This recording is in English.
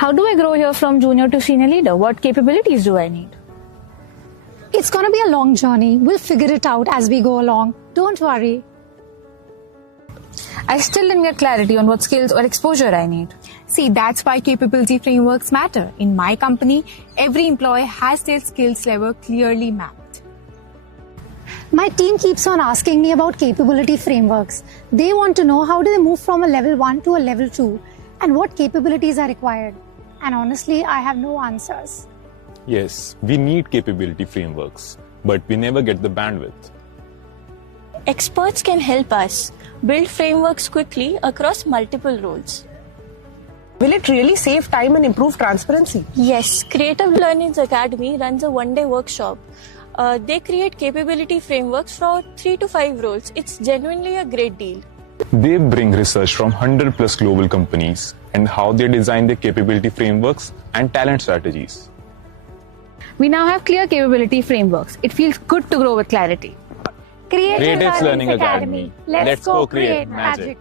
How do I grow here from junior to senior leader? What capabilities do I need? It's going to be a long journey. We'll figure it out as we go along. Don't worry. I still didn't get clarity on what skills or exposure I need. See, that's why capability frameworks matter. In my company, every employee has their skills level clearly mapped. My team keeps on asking me about capability frameworks. They want to know how do they move from a level 1 to a level 2 and what capabilities are required. And honestly, I have no answers. Yes, we need capability frameworks, but we never get the bandwidth. Experts can help us build frameworks quickly across multiple roles. Will it really save time and improve transparency? Yes, Creative Learning's Academy runs a one-day workshop. They create capability frameworks for 3 to 5 roles. It's genuinely a great deal. They bring research from 100 plus global companies and how they design their capability frameworks and talent strategies. We now have clear capability frameworks. It feels good to grow with clarity. Creative Learning Academy. Let's go create magic.